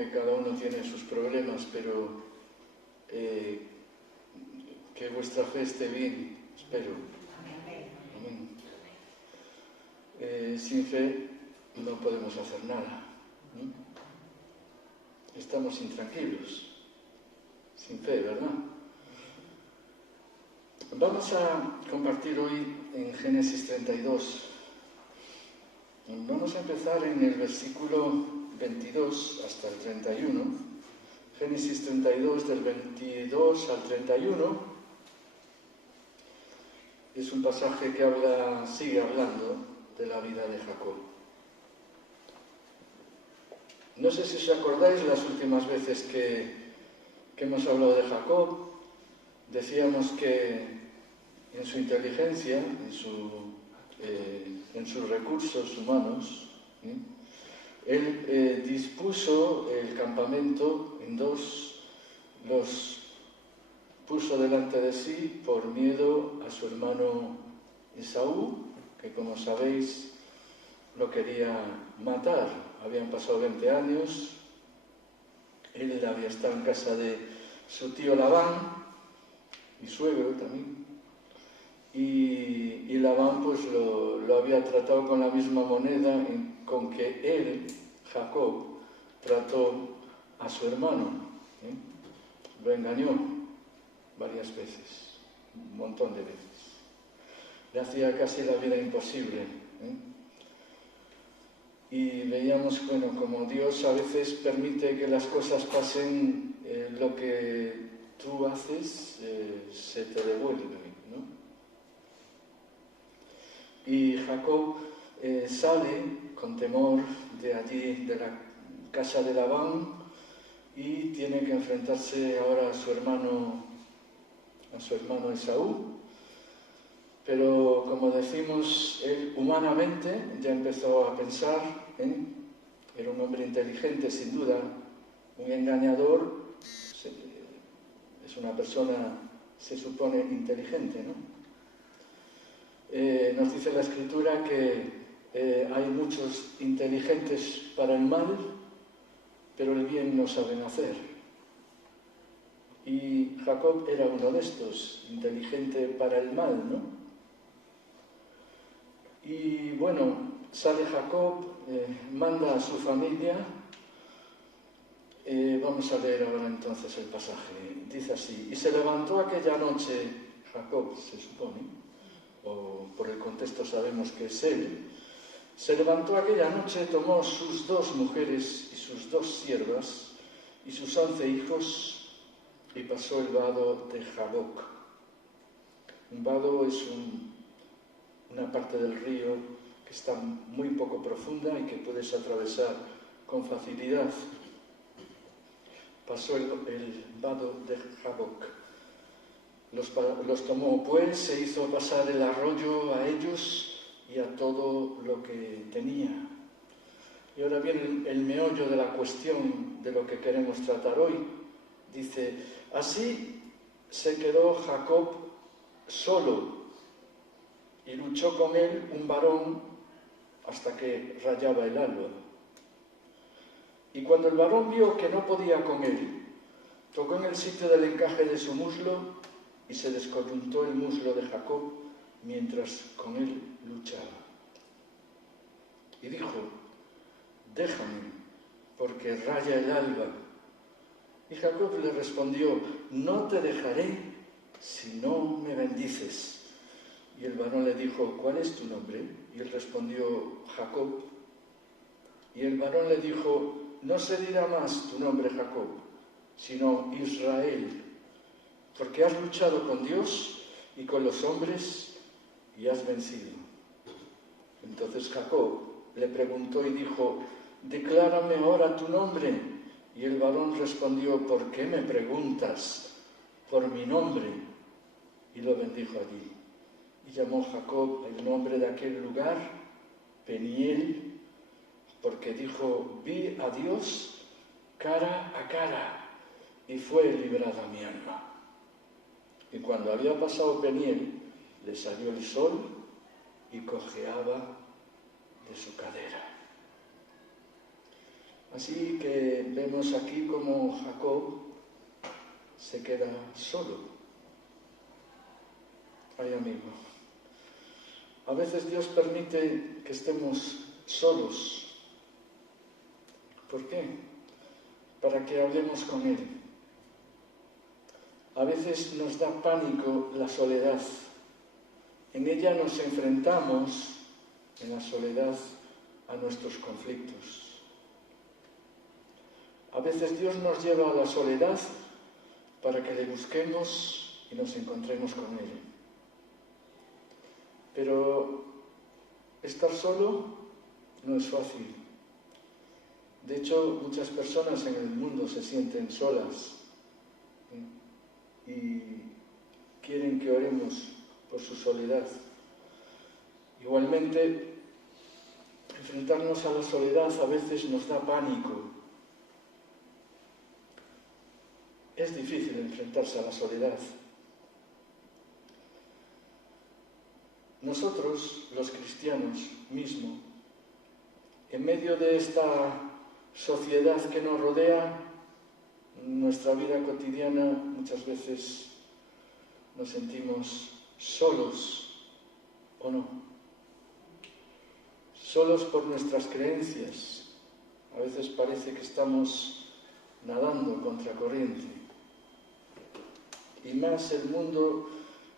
que cada uno tiene sus problemas, pero que vuestra fe esté bien, espero. Amén. Sin fe no podemos hacer nada, ¿no? Estamos intranquilos, sin fe, ¿verdad? Vamos a compartir hoy en Génesis 32. Vamos a empezar en el versículo 22 hasta el 31. Génesis 32, del 22 al 31. Es un pasaje que sigue hablando de la vida de Jacob. No sé si os acordáis las últimas veces que hemos hablado de Jacob. Decíamos que en su inteligencia, en sus recursos humanos, él dispuso el campamento en dos, los puso delante de sí por miedo a su hermano Esaú, que como sabéis lo quería matar. Habían pasado 20 años, él había estado en casa de su tío Labán, mi suegro también, y Labán pues lo había tratado con la misma moneda con que él, Jacob, trató a su hermano, Lo engañó varias veces, un montón de veces. Le hacía casi la vida imposible, Y veíamos, bueno, como Dios a veces permite que las cosas pasen, lo que tú haces se te devuelve, ¿no? Y Jacob sale con temor de allí, de la casa de Labán, y tiene que enfrentarse ahora a su hermano Esaú. Pero, como decimos, él humanamente ya empezó a pensar, era un hombre inteligente, sin duda, muy engañador, es una persona, se supone, inteligente, ¿no? Nos dice la Escritura que hay muchos inteligentes para el mal, pero el bien no saben hacer. Y Jacob era uno de estos, inteligente para el mal, ¿no? Y bueno, sale Jacob, manda a su familia. Vamos a leer ahora entonces el pasaje. Dice así: y se levantó aquella noche Jacob, se supone, o por el contexto sabemos que es él. Se levantó aquella noche, tomó sus 2 mujeres y sus 2 siervas y sus 11 hijos y pasó el vado de Jaboc. Un vado es una parte del río que está muy poco profunda y que puedes atravesar con facilidad. Pasó el vado de Jaboc. Los tomó pues, se hizo pasar el arroyo a ellos y a todo lo que tenía. Y ahora viene el meollo de la cuestión de lo que queremos tratar hoy. Dice: así se quedó Jacob solo, y luchó con él un varón hasta que rayaba el alba. Y cuando el varón vio que no podía con él, tocó en el sitio del encaje de su muslo y se descoyuntó el muslo de Jacob mientras con él luchaba. Y dijo: déjame, porque raya el alba. Y Jacob le respondió: no te dejaré si no me bendices. Y el varón le dijo: ¿cuál es tu nombre? Y él respondió: Jacob. Y el varón le dijo: no se dirá más tu nombre Jacob, sino Israel, porque has luchado con Dios y con los hombres y has vencido. Entonces Jacob le preguntó y dijo: declárame ahora tu nombre. Y el varón respondió: ¿por qué me preguntas por mi nombre? Y lo bendijo allí. Y llamó Jacob el nombre de aquel lugar Peniel, porque dijo: vi a Dios cara a cara y fue librada mi alma. Y cuando había pasado Peniel, le salió el sol y cojeaba de su cadera. Así que vemos aquí como Jacob se queda solo. Ay, amigo, a veces Dios permite que estemos solos. ¿Por qué? Para que hablemos con Él. A veces nos da pánico la soledad. En ella nos enfrentamos, en la soledad, a nuestros conflictos. A veces Dios nos lleva a la soledad para que le busquemos y nos encontremos con Él. Pero estar solo no es fácil. De hecho, muchas personas en el mundo se sienten solas y quieren que oremos por su soledad. Igualmente, enfrentarnos a la soledad a veces nos da pánico. Es difícil enfrentarse a la soledad. Nosotros, los cristianos mismos, en medio de esta sociedad que nos rodea, nuestra vida cotidiana muchas veces nos sentimos solos, ¿o no? Solos por nuestras creencias. A veces parece que estamos nadando contra corriente. Y más el mundo,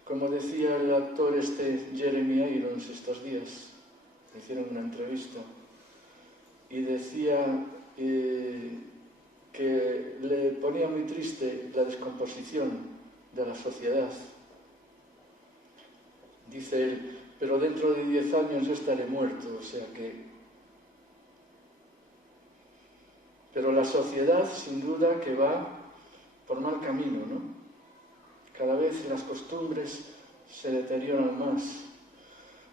como decía el actor Jeremy Irons estos días, le hicieron una entrevista, y decía que le ponía muy triste la descomposición de la sociedad. Dice él, pero dentro de 10 años yo estaré muerto, o sea que... Pero la sociedad, sin duda, que va por mal camino, ¿no? Cada vez las costumbres se deterioran más.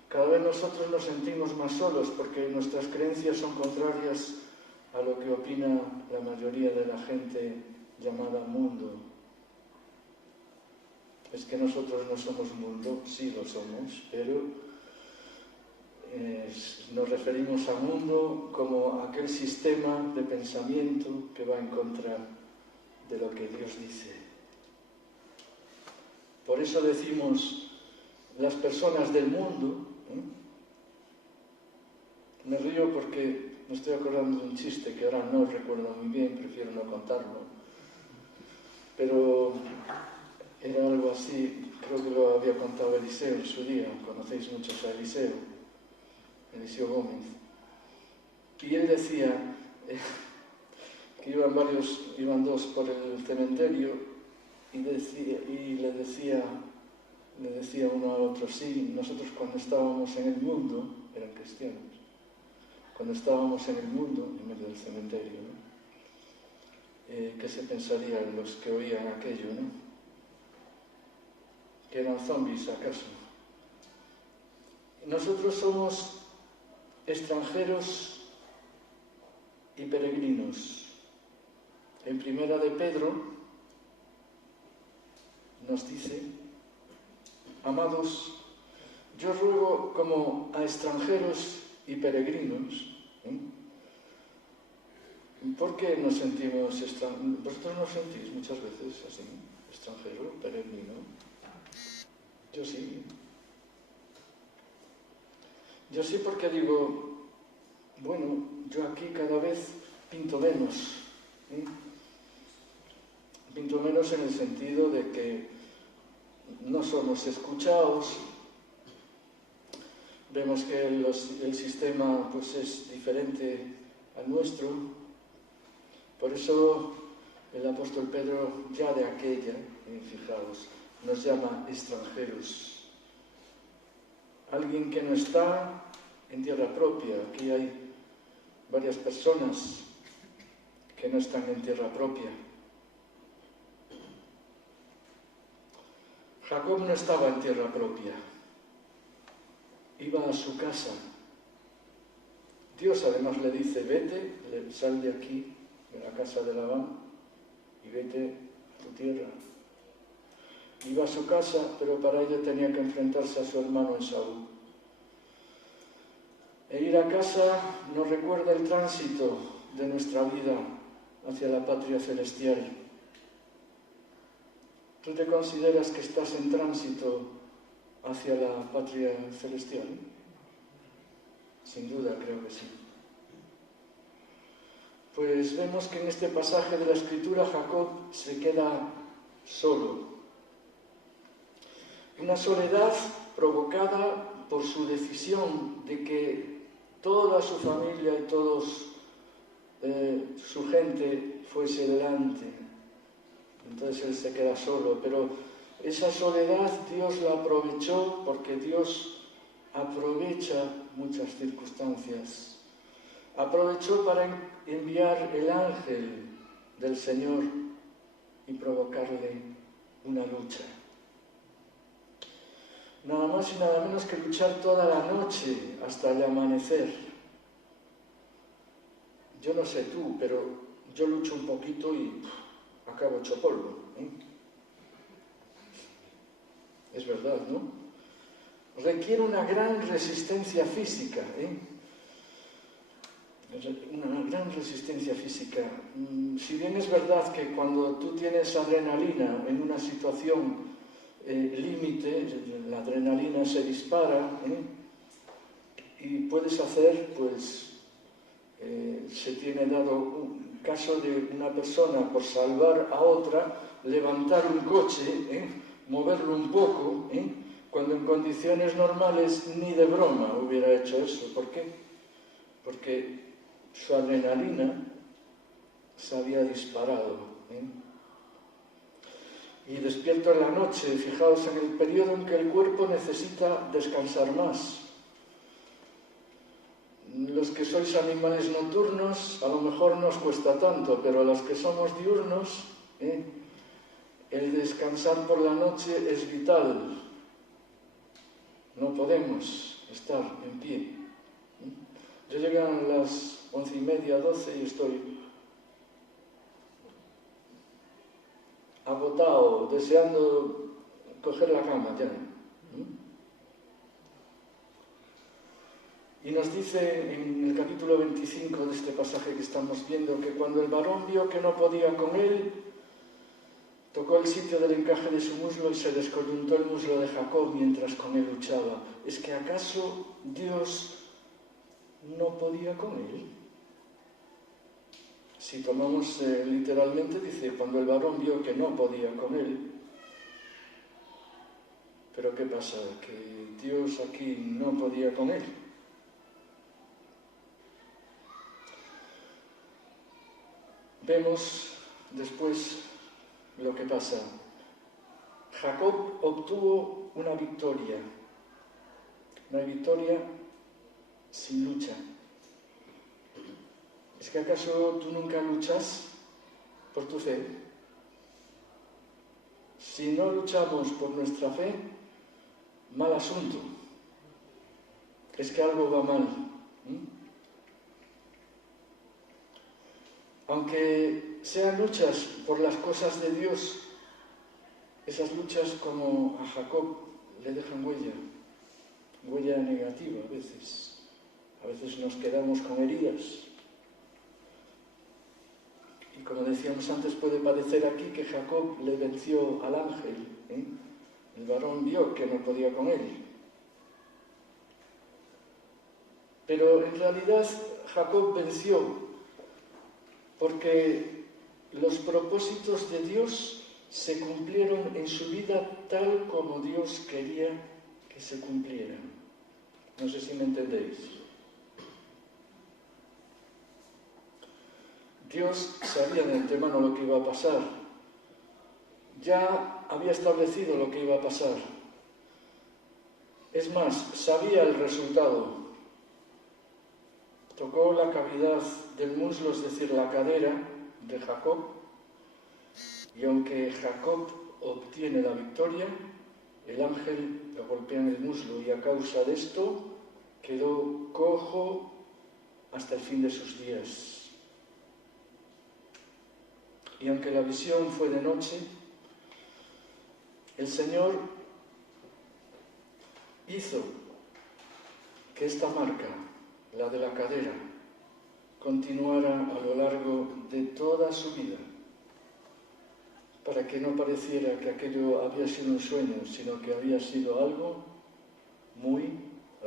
Cada vez nosotros nos sentimos más solos porque nuestras creencias son contrarias a lo que opina la mayoría de la gente llamada mundo. Es que nosotros no somos mundo, sí lo somos, pero nos referimos a mundo como aquel sistema de pensamiento que va en contra de lo que Dios dice. Por eso decimos las personas del mundo. Me río porque me estoy acordando de un chiste que ahora no recuerdo muy bien, prefiero no contarlo. Pero era algo así, creo que lo había contado Eliseo en su día, conocéis muchos a Eliseo Gómez. Y él decía que iban dos por el cementerio y le decía uno al otro, sí, nosotros cuando estábamos en el mundo, eran cristianos, cuando estábamos en el mundo, en medio del cementerio, ¿no? ¿Qué se pensarían los que oían aquello, ¿no? ¿Que eran zombies acaso? Nosotros somos extranjeros y peregrinos. En Primera de Pedro nos dice, amados, yo ruego como a extranjeros y peregrinos. ¿Por qué nos sentimos extranjeros? ¿Vosotros nos sentís muchas veces así, extranjero, peregrino? Yo sí. Yo sí porque digo, bueno, yo aquí cada vez pinto menos. Pinto menos en el sentido de que no somos escuchados, vemos que el sistema pues, es diferente al nuestro. Por eso el apóstol Pedro, ya de aquella, fijaos, nos llama extranjeros. Alguien que no está en tierra propia. Aquí hay varias personas que no están en tierra propia. Jacob no estaba en tierra propia, iba a su casa. Dios además le dice, vete, sal de aquí, de la casa de Labán, y vete a tu tierra. Iba a su casa, pero para ello tenía que enfrentarse a su hermano Esaú. E ir a casa nos recuerda el tránsito de nuestra vida hacia la patria celestial? ¿Tú te consideras que estás en tránsito hacia la patria celestial? Sin duda, creo que sí. Pues vemos que en este pasaje de la Escritura Jacob se queda solo. Una soledad provocada por su decisión de que toda su familia y toda su gente fuese delante. Entonces él se queda solo, pero esa soledad Dios la aprovechó, porque Dios aprovecha muchas circunstancias. Aprovechó para enviar el ángel del Señor y provocarle una lucha. Nada más y nada menos que luchar toda la noche hasta el amanecer. Yo no sé tú, pero yo lucho un poquito y acabo hecho polvo, ¿eh? Es verdad, ¿no? Requiere una gran resistencia física, ¿eh? Una gran resistencia física. Si bien es verdad que cuando tú tienes adrenalina en una situación límite, la adrenalina se dispara, y puedes hacer, pues, se tiene dado un caso de una persona por salvar a otra, levantar un coche, moverlo un poco, cuando en condiciones normales ni de broma hubiera hecho eso. ¿Por qué? Porque su adrenalina se había disparado. Y despierto en la noche, fijaos en el periodo en que el cuerpo necesita descansar más. Los que sois animales nocturnos, a lo mejor no os cuesta tanto, pero a los que somos diurnos, el descansar por la noche es vital. No podemos estar en pie. Yo llegué a las 11:30, 12 y estoy agotado, deseando coger la cama ya. Y nos dice en el capítulo 25 de este pasaje que estamos viendo que cuando el varón vio que no podía con él, tocó el sitio del encaje de su muslo y se descoyuntó el muslo de Jacob mientras con él luchaba. ¿Es que acaso Dios no podía con él? Si tomamos literalmente, dice, cuando el varón vio que no podía con él. Pero ¿qué pasa? Que Dios aquí no podía con él. Vemos después lo que pasa. Jacob obtuvo una victoria sin lucha. ¿Es que acaso tú nunca luchas por tu fe? Si no luchamos por nuestra fe, mal asunto. Es que algo va mal. Aunque sean luchas por las cosas de Dios, esas luchas, como a Jacob, le dejan huella negativa a veces. A veces nos quedamos con heridas. Y como decíamos antes, puede parecer aquí que Jacob le venció al ángel. El varón vio que no podía con él. Pero en realidad Jacob venció porque los propósitos de Dios se cumplieron en su vida tal como Dios quería que se cumplieran. No sé si me entendéis. Dios sabía de antemano lo que iba a pasar. Ya había establecido lo que iba a pasar. Es más, sabía el resultado. Tocó la cavidad del muslo, es decir, la cadera de Jacob, y aunque Jacob obtiene la victoria, el ángel lo golpea en el muslo y a causa de esto quedó cojo hasta el fin de sus días. Y aunque la visión fue de noche, el Señor hizo que esta marca, la de la cadera, continuara a lo largo de toda su vida, para que no pareciera que aquello había sido un sueño, sino que había sido algo muy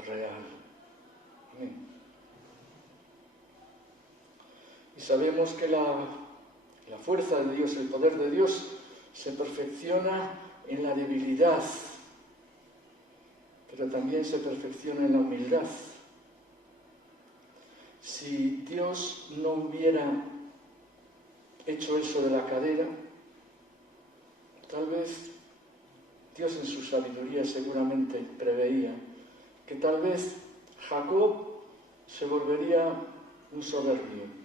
real. Amén. Y sabemos que la fuerza de Dios, el poder de Dios, se perfecciona en la debilidad, pero también se perfecciona en la humildad. Si Dios no hubiera hecho eso de la cadera, tal vez Dios en su sabiduría seguramente preveía que tal vez Jacob se volvería un soberbio.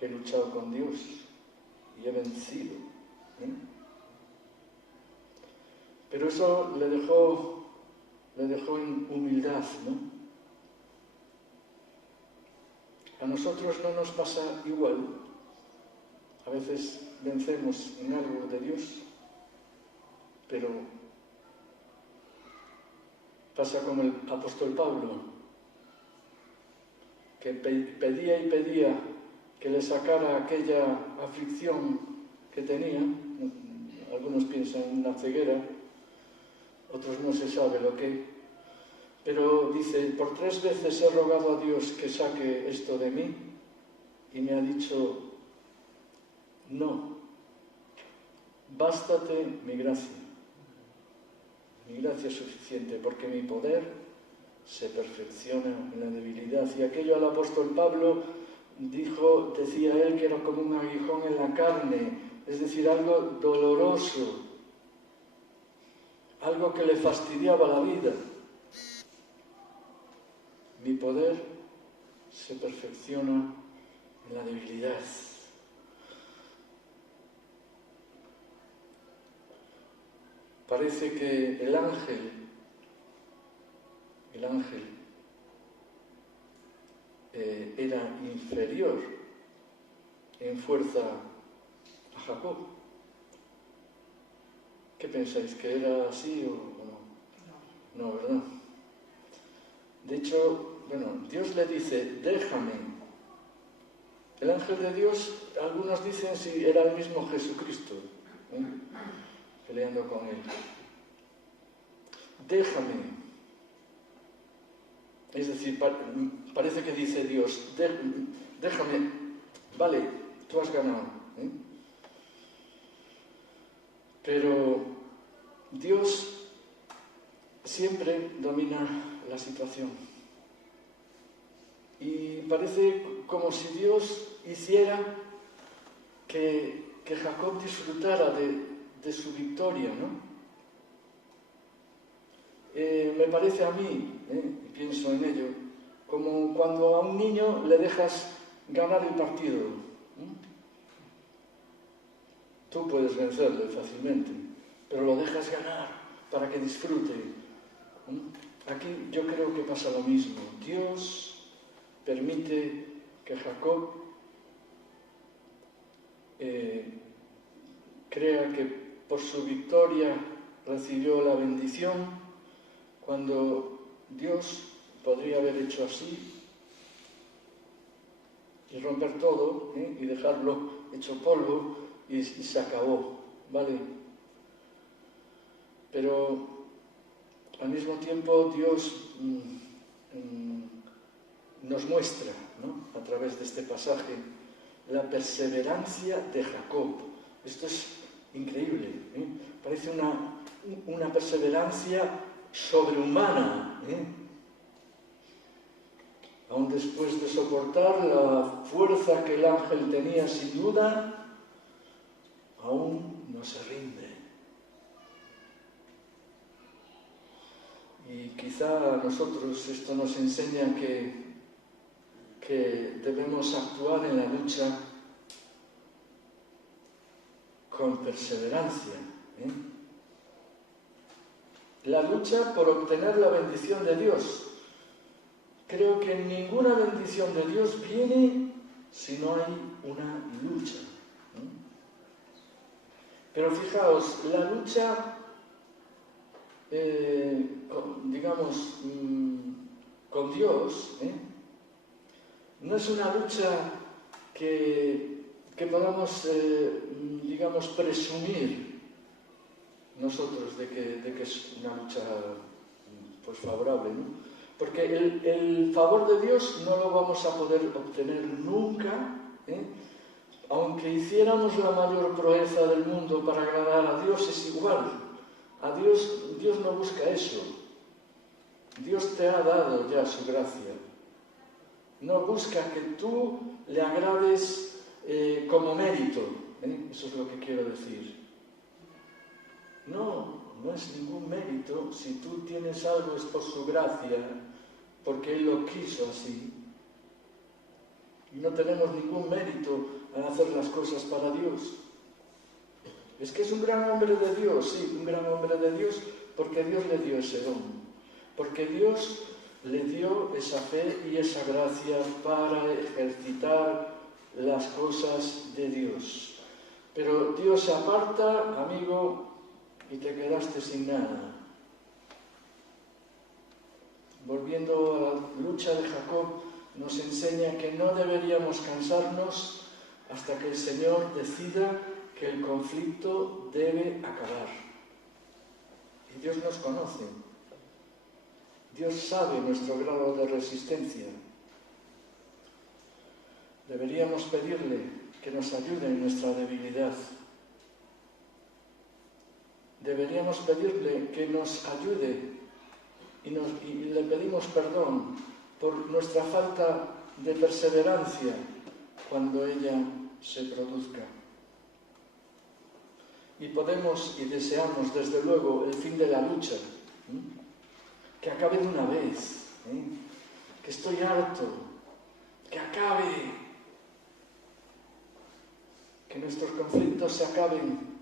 He luchado con Dios y he vencido. Pero eso le dejó en humildad, ¿no? A nosotros no nos pasa igual. A veces vencemos en algo de Dios, pero pasa como el apóstol Pablo, que pedía y pedía que le sacara aquella aflicción que tenía. Algunos piensan en una ceguera, otros no se sabe lo que. Pero dice, por 3 veces he rogado a Dios que saque esto de mí y me ha dicho, no, bástate mi gracia es suficiente, porque mi poder se perfecciona en la debilidad. Y aquello al apóstol Pablo decía él que era como un aguijón en la carne, es decir, algo doloroso, algo que le fastidiaba la vida. Mi poder se perfecciona en la debilidad. Parece que el ángel era inferior en fuerza a Jacob. ¿Qué pensáis? ¿Que era así o no? No, ¿verdad? De hecho, Dios le dice, déjame. El ángel de Dios, algunos dicen si era el mismo Jesucristo, peleando con él. Déjame. Es decir, parece que dice Dios, déjame, vale, tú has ganado. Pero Dios siempre domina la situación. Y parece como si Dios hiciera que Jacob disfrutara de su victoria, ¿no? Me parece a mí, pienso en ello, como cuando a un niño le dejas ganar el partido. Tú puedes vencerle fácilmente, pero lo dejas ganar para que disfrute. Aquí yo creo que pasa lo mismo. Dios permite que Jacob crea que por su victoria recibió la bendición, cuando Dios podría haber hecho así y romper todo y dejarlo hecho polvo y se acabó, ¿vale? Pero al mismo tiempo Dios nos muestra, ¿no?, a través de este pasaje, la perseverancia de Jacob. Esto es increíble, parece una perseverancia sobrehumana, aún después de soportar la fuerza que el ángel tenía, sin duda, aún no se rinde. Y quizá a nosotros esto nos enseña que debemos actuar en la lucha con perseverancia. La lucha por obtener la bendición de Dios. Creo que ninguna bendición de Dios viene si no hay una lucha. Pero fijaos, la lucha, con Dios, No es una lucha que podamos, digamos, presumir nosotros de que es una lucha pues favorable, ¿no? Porque el favor de Dios no lo vamos a poder obtener nunca, ¿eh? Aunque hiciéramos la mayor proeza del mundo para agradar a Dios, es igual. A Dios no busca eso. Dios te ha dado ya su gracia. No busca que tú le agrades como mérito, ¿eh? Eso es lo que quiero decir. No es ningún mérito. Si tú tienes algo es por su gracia, porque Él lo quiso así. Y no tenemos ningún mérito en hacer las cosas para Dios. Es que es un gran hombre de Dios, sí, un gran hombre de Dios, porque Dios le dio ese don. Porque Dios le dio esa fe y esa gracia para ejercitar las cosas de Dios. Pero Dios se aparta, amigo, y te quedaste sin nada. Volviendo a la lucha de Jacob, nos enseña que no deberíamos cansarnos hasta que el Señor decida que el conflicto debe acabar. Y Dios nos conoce. Dios sabe nuestro grado de resistencia. Deberíamos pedirle que nos ayude en nuestra debilidad. Deberíamos pedirle que nos ayude y le pedimos perdón por nuestra falta de perseverancia cuando ella se produzca. Y podemos y deseamos desde luego el fin de la lucha, que acabe de una vez, que estoy harto, que acabe, que nuestros conflictos se acaben.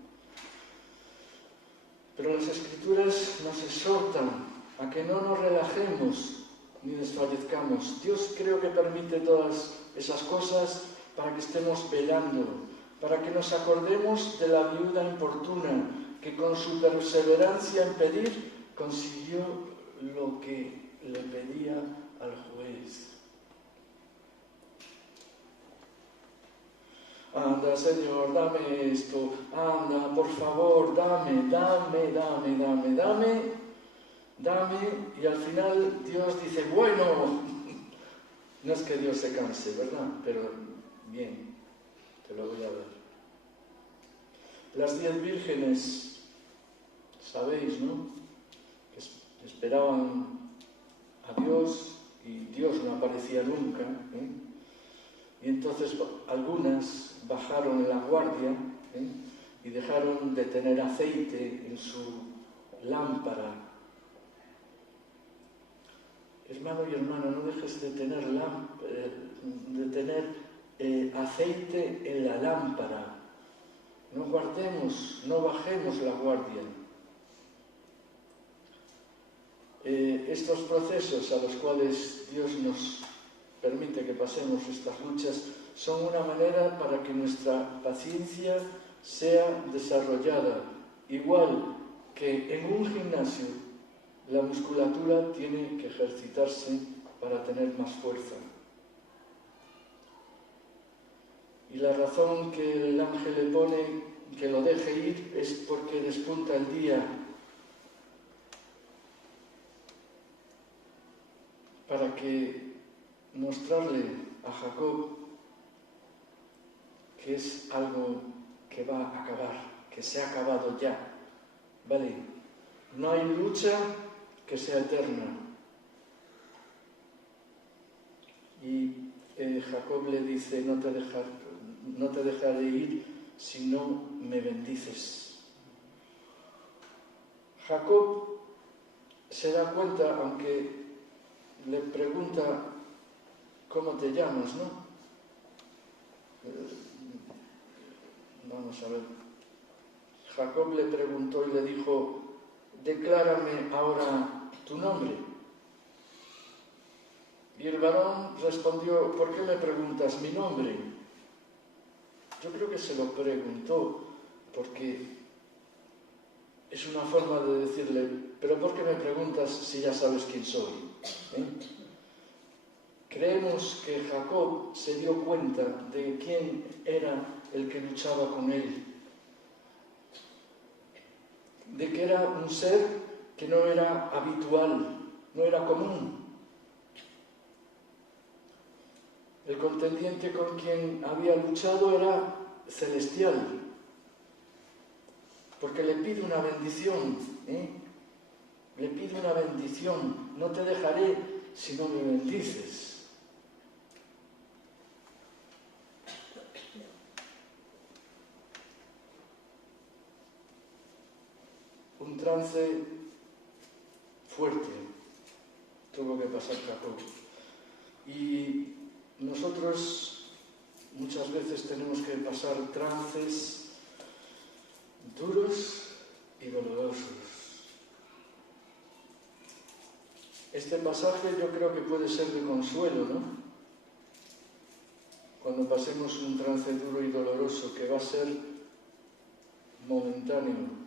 Pero las Escrituras nos exhortan a que no nos relajemos ni desfallezcamos. Dios creo que permite todas esas cosas para que estemos velando, para que nos acordemos de la viuda importuna que con su perseverancia en pedir consiguió lo que le pedía al juez. Anda, Señor, dame esto, anda, por favor, dame, y al final Dios dice, bueno, no es que Dios se canse, ¿verdad? Pero bien, te lo voy a dar. Las 10 vírgenes, sabéis, ¿no? Que esperaban a Dios y Dios no aparecía nunca, ¿eh? Y entonces algunas bajaron la guardia, ¿eh? Y dejaron de tener aceite en su lámpara. Hermano y hermana, no dejes de tener aceite en la lámpara. No guardemos, no bajemos la guardia. Estos procesos a los cuales Dios nos permite que pasemos estas luchas son una manera para que nuestra paciencia sea desarrollada, igual que en un gimnasio la musculatura tiene que ejercitarse para tener más fuerza. Y la razón que el ángel le pone que lo deje ir es porque despunta el día, para que mostrarle a Jacob que es algo que va a acabar, que se ha acabado ya, ¿vale? No hay lucha que sea eterna. Y Jacob le dice, no te dejaré ir si no me bendices. Jacob se da cuenta, aunque le pregunta, ¿cómo te llamas, no? Vamos a ver. Jacob le preguntó y le dijo, declárame ahora tu nombre. Y el varón respondió, ¿por qué me preguntas mi nombre? Yo creo que se lo preguntó porque es una forma de decirle, ¿pero por qué me preguntas si ya sabes quién soy? Creemos que Jacob se dio cuenta de quién era el que luchaba con él, de que era un ser que no era habitual, no era común. El contendiente con quien había luchado era celestial, porque le pide una bendición, le pide una bendición. No te dejaré si no me bendices. Un trance fuerte tuvo que pasar Jacob. Y nosotros muchas veces tenemos que pasar trances duros y dolorosos. Este pasaje yo creo que puede ser de consuelo, ¿no? Cuando pasemos un trance duro y doloroso que va a ser momentáneo,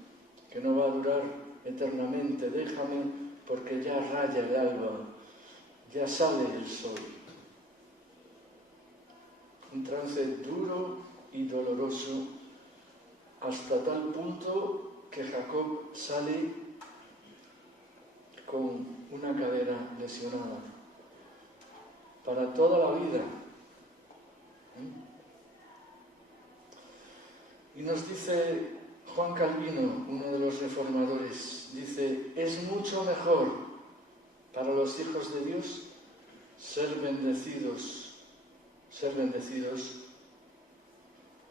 que no va a durar eternamente. Déjame porque ya raya el alba, ya sale el sol. Un trance duro y doloroso hasta tal punto que Jacob sale con una cadera lesionada para toda la vida. Y nos dice Juan Calvino, uno de los reformadores, dice: es mucho mejor para los hijos de Dios ser bendecidos,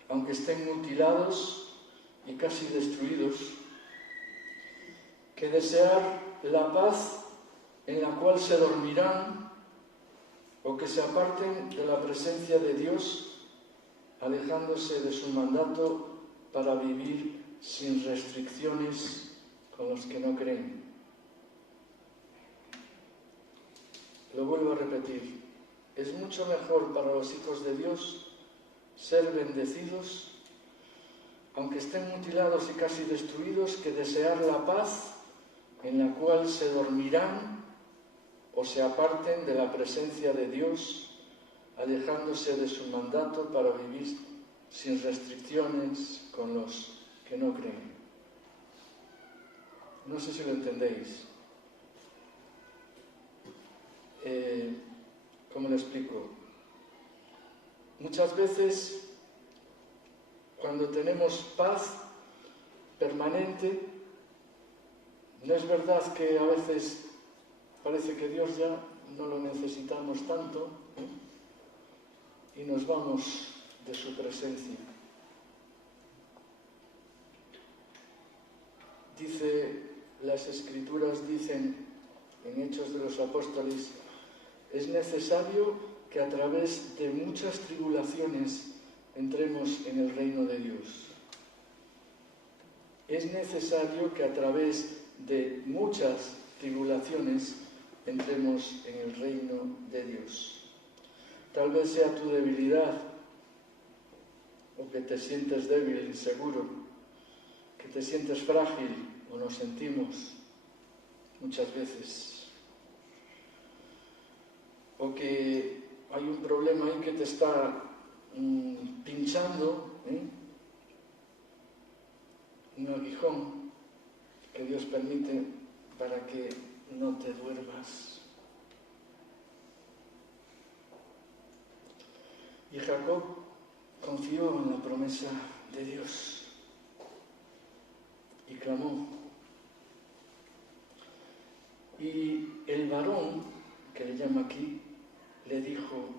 aunque estén mutilados y casi destruidos, que desear la paz en la cual se dormirán o que se aparten de la presencia de Dios, alejándose de su mandato para vivir sin restricciones con los que no creen. Lo vuelvo a repetir, es mucho mejor para los hijos de Dios ser bendecidos, aunque estén mutilados y casi destruidos, que desear la paz en la cual se dormirán o se aparten de la presencia de Dios, alejándose de su mandato para vivir sin restricciones con los que no creen. No sé si lo entendéis. ¿Cómo lo explico? Muchas veces, cuando tenemos paz permanente, no es verdad que a veces parece que Dios ya no lo necesitamos tanto, y nos vamos de su presencia. Las Escrituras dicen en Hechos de los Apóstoles: es necesario que a través de muchas tribulaciones entremos en el reino de Dios. Es necesario que a través de muchas tribulaciones entremos en el reino de Dios. Tal vez sea tu debilidad, o que te sientes débil, inseguro, que te sientes frágil, o nos sentimos muchas veces, o que hay un problema ahí que te está pinchando, un aguijón que Dios permite para que no te duermas. Y Jacob confió en la promesa de Dios y clamó. Y el varón, que le llama aquí, le dijo: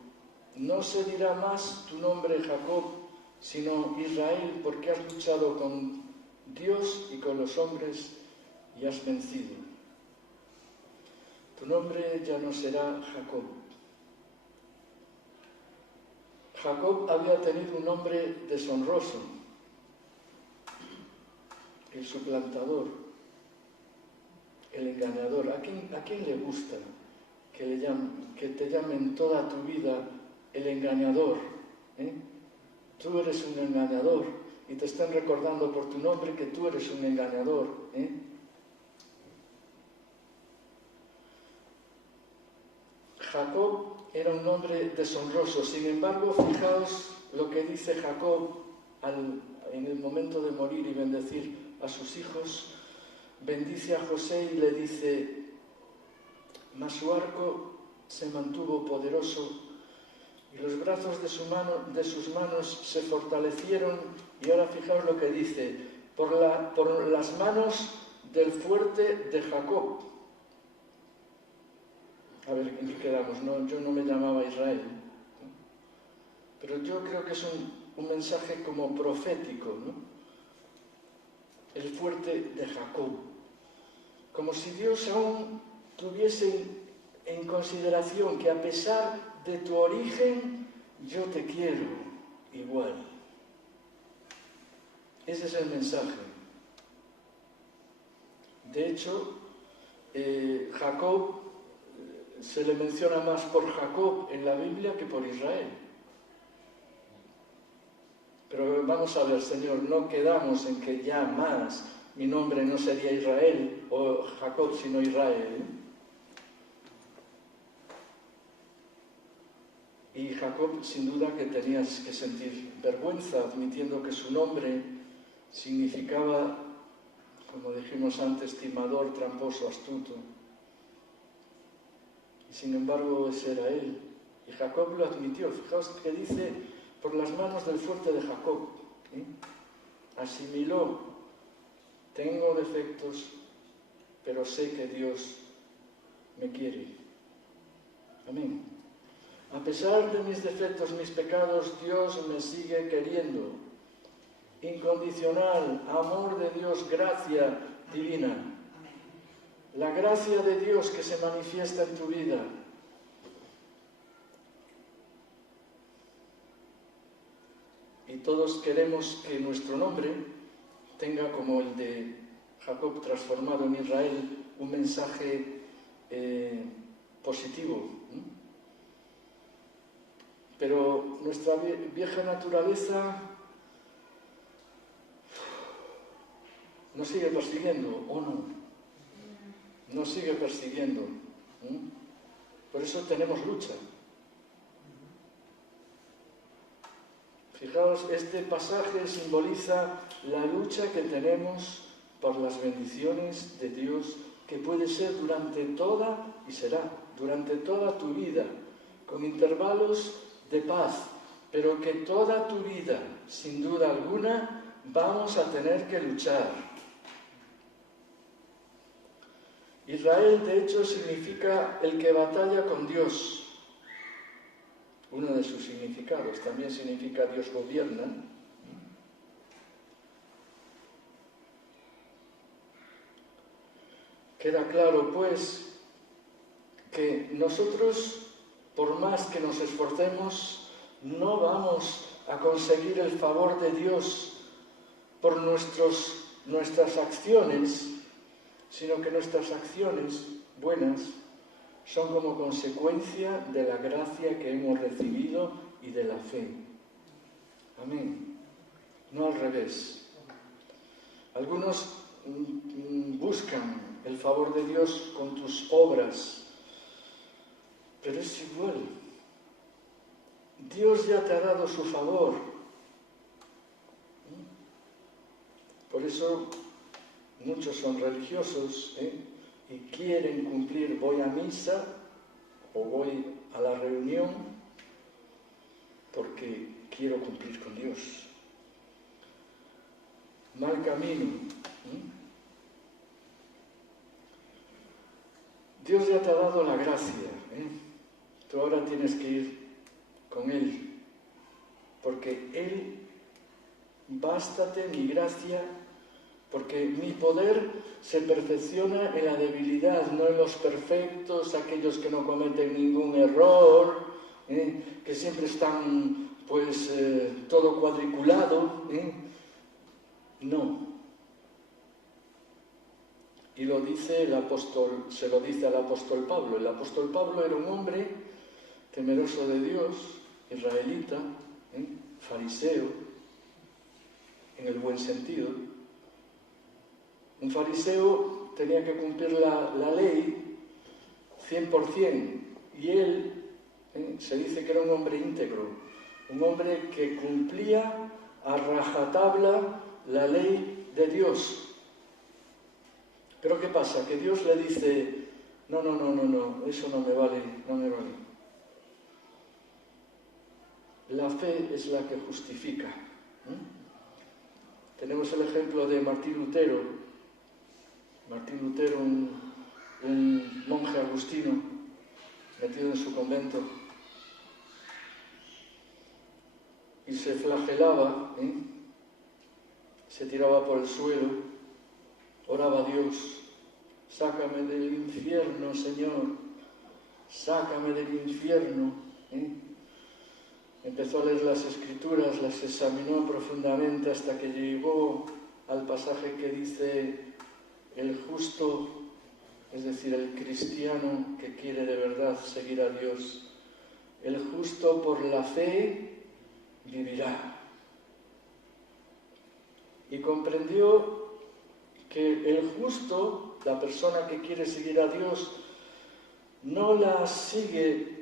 no se dirá más tu nombre Jacob, sino Israel, porque has luchado con Dios y con los hombres y has vencido. Tu nombre ya no será Jacob. Jacob había tenido un nombre deshonroso, el suplantador, el engañador. ¿A quién le gusta que te llamen toda tu vida el engañador? Tú eres un engañador y te están recordando por tu nombre que tú eres un engañador. Jacob era un hombre deshonroso. Sin embargo, fijaos lo que dice Jacob en el momento de morir y bendecir a sus hijos. Bendice a José y le dice: mas su arco se mantuvo poderoso y los brazos de sus manos se fortalecieron. Y ahora fijaos lo que dice: por las manos del fuerte de Jacob. A ver, ¿en qué quedamos? No, yo no me llamaba Israel, ¿no? Pero yo creo que es un mensaje como profético, ¿no? El fuerte de Jacob. Como si Dios aún tuviese en consideración que a pesar de tu origen, yo te quiero igual. Ese es el mensaje. De hecho, Jacob se le menciona más por Jacob en la Biblia que por Israel. Pero vamos a ver, Señor, no quedamos en que ya más mi nombre no sería Israel o Jacob, sino Israel. Y Jacob, sin duda, que tenías que sentir vergüenza, admitiendo que su nombre significaba, como dijimos antes, timador, tramposo, astuto. Y sin embargo, ese era él. Y Jacob lo admitió. Fijaos que dice: por las manos del fuerte de Jacob. Asimiló: tengo defectos, pero sé que Dios me quiere. Amén. A pesar de mis defectos, mis pecados, Dios me sigue queriendo. Incondicional, amor de Dios, gracia divina. La gracia de Dios que se manifiesta en tu vida. Y todos queremos que nuestro nombre tenga, como el de Jacob transformado en Israel, un mensaje positivo. Pero nuestra vieja naturaleza nos sigue persiguiendo, ¿o no? Nos sigue persiguiendo. Por eso tenemos lucha. Fijaos, este pasaje simboliza la lucha que tenemos por las bendiciones de Dios, que puede ser durante toda, y será, durante toda tu vida, con intervalos de paz, pero que toda tu vida, sin duda alguna, vamos a tener que luchar. Israel, de hecho, significa el que batalla con Dios. Uno de sus significados también significa Dios gobierna. Queda claro, pues, que nosotros, por más que nos esforcemos, no vamos a conseguir el favor de Dios por nuestras acciones, sino que nuestras acciones buenas son como consecuencia de la gracia que hemos recibido y de la fe. Amén. No al revés. Algunos buscan el favor de Dios con tus obras, pero es igual. Dios ya te ha dado su favor. Por eso muchos son religiosos, y quieren cumplir: voy a misa o voy a la reunión porque quiero cumplir con Dios. Mal camino. Dios ya te ha dado la gracia. Tú ahora tienes que ir con Él, porque Él, bástate mi gracia, porque mi poder se perfecciona en la debilidad, no en los perfectos, aquellos que no cometen ningún error, que siempre están, pues, todo cuadriculado. No. Y lo dice el apóstol, se lo dice al apóstol Pablo. El apóstol Pablo era un hombre temeroso de Dios, israelita, fariseo, en el buen sentido. Un fariseo tenía que cumplir la ley 100%, Y él se dice que era un hombre íntegro, un hombre que cumplía a rajatabla la ley de Dios. Pero ¿qué pasa? Que Dios le dice, no, eso no me vale. La fe es la que justifica. Tenemos el ejemplo de Martín Lutero, un monje agustino metido en su convento, y se flagelaba, se tiraba por el suelo, oraba a Dios, sácame del infierno, Señor, sácame del infierno. Empezó a leer las Escrituras, las examinó profundamente hasta que llegó al pasaje que dice: el justo, es decir, el cristiano que quiere de verdad seguir a Dios, el justo por la fe vivirá. Y comprendió que el justo, la persona que quiere seguir a Dios, no la sigue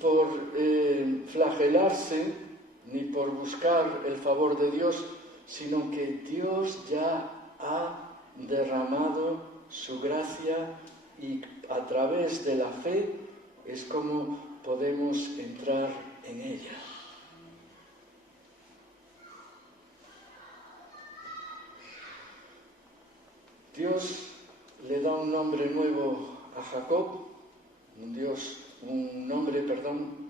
por flagelarse ni por buscar el favor de Dios, sino que Dios ya ha derramado su gracia y a través de la fe es como podemos entrar en ella. Dios le da un nombre nuevo a Jacob, un nombre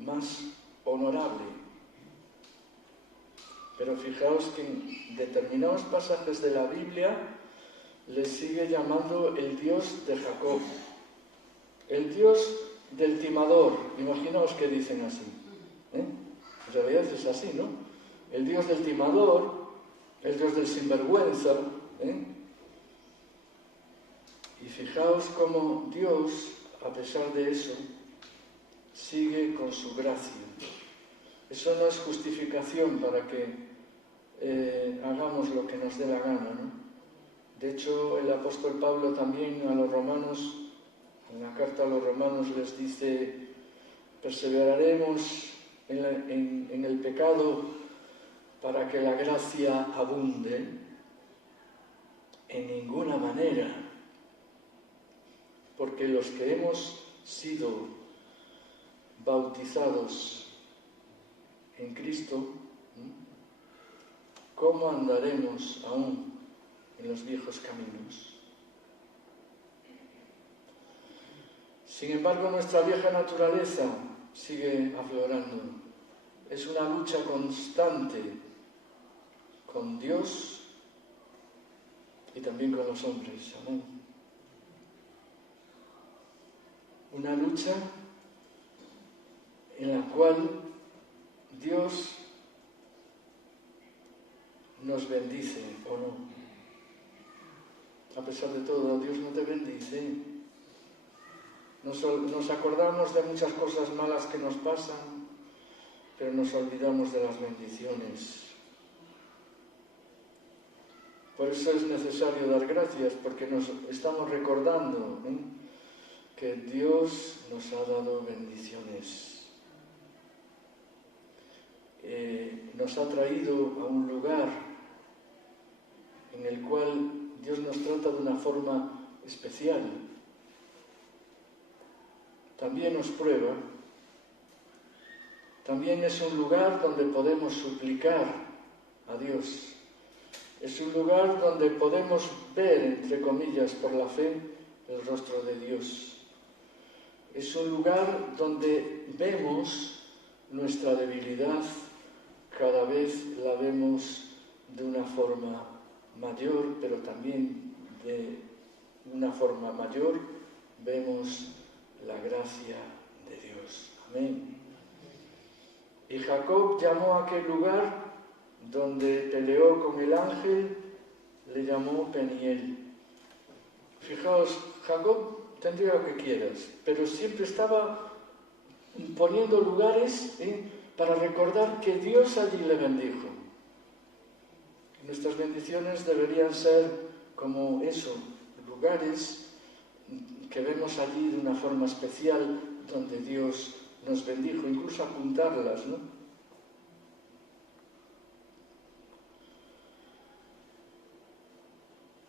más honorable. Pero fijaos que en determinados pasajes de la Biblia le sigue llamando el Dios de Jacob, el Dios del timador. Imaginaos que dicen así. En realidad es así, ¿no? El Dios del timador, el Dios del sinvergüenza. Y fijaos cómo Dios, a pesar de eso, sigue con su gracia. Eso no es justificación para que hagamos lo que nos dé la gana, ¿no? De hecho, el apóstol Pablo también a los romanos, en la carta a los romanos les dice: perseveraremos en el pecado para que la gracia abunde. En ninguna manera, porque los que hemos sido bautizados en Cristo, ¿cómo andaremos aún en los viejos caminos? Sin embargo, nuestra vieja naturaleza sigue aflorando. Es una lucha constante con Dios y también con los hombres. Amén. Una lucha en la cual Dios nos bendice o no. A pesar de todo, Dios no te bendice. Nos acordamos de muchas cosas malas que nos pasan, pero nos olvidamos de las bendiciones. Por eso es necesario dar gracias, porque nos estamos recordando que Dios nos ha dado bendiciones. Nos ha traído a un lugar en el cual Dios nos trata de una forma especial. También nos prueba. También es un lugar donde podemos suplicar a Dios. Es un lugar donde podemos ver, entre comillas, por la fe, el rostro de Dios. Es un lugar donde vemos nuestra debilidad, cada vez la vemos de una forma mayor, pero también de una forma mayor vemos la gracia de Dios. Amén. Y Jacob llamó a aquel lugar donde peleó con el ángel, le llamó Peniel. Fijaos, Jacob tendría lo que quieras, pero siempre estaba poniendo lugares para recordar que Dios allí le bendijo. Nuestras bendiciones deberían ser como eso, lugares que vemos allí de una forma especial, donde Dios nos bendijo, incluso apuntarlas, ¿no?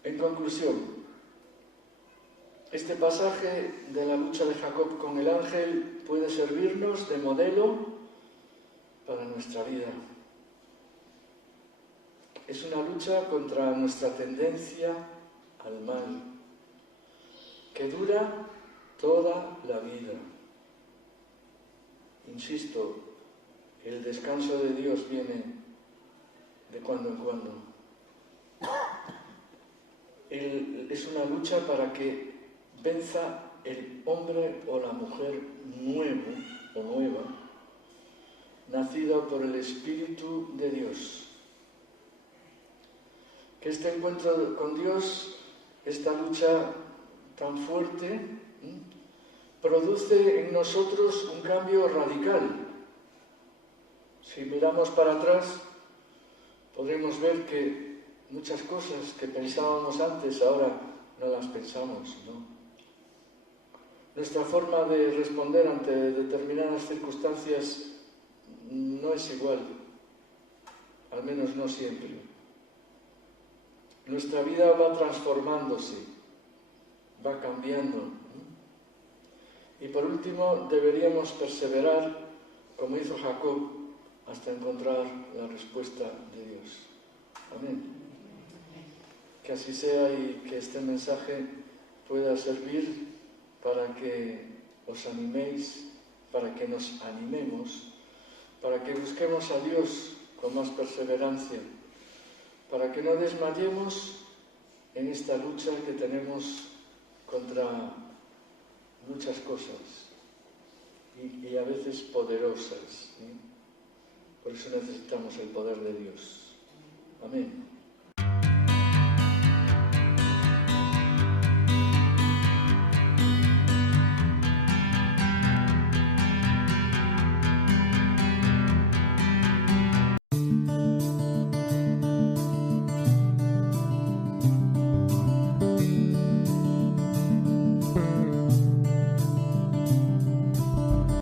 En conclusión, este pasaje de la lucha de Jacob con el ángel puede servirnos de modelo para nuestra vida. Es una lucha contra nuestra tendencia al mal, que dura toda la vida. Insisto, el descanso de Dios viene de cuando en cuando. Es una lucha para que venza el hombre o la mujer nuevo o nueva, nacido por el Espíritu de Dios. Que este encuentro con Dios, esta lucha tan fuerte, produce en nosotros un cambio radical. Si miramos para atrás, podremos ver que muchas cosas que pensábamos antes, ahora no las pensamos, ¿no? Nuestra forma de responder ante determinadas circunstancias no es igual, al menos no siempre. Nuestra vida va transformándose, va cambiando. Y por último, deberíamos perseverar, como hizo Jacob, hasta encontrar la respuesta de Dios. Amén. Que así sea y que este mensaje pueda servir para que os animéis, para que nos animemos, para que busquemos a Dios con más perseverancia, para que no desmayemos en esta lucha que tenemos contra muchas cosas y a veces poderosas, ¿sí? Por eso necesitamos el poder de Dios. Amén.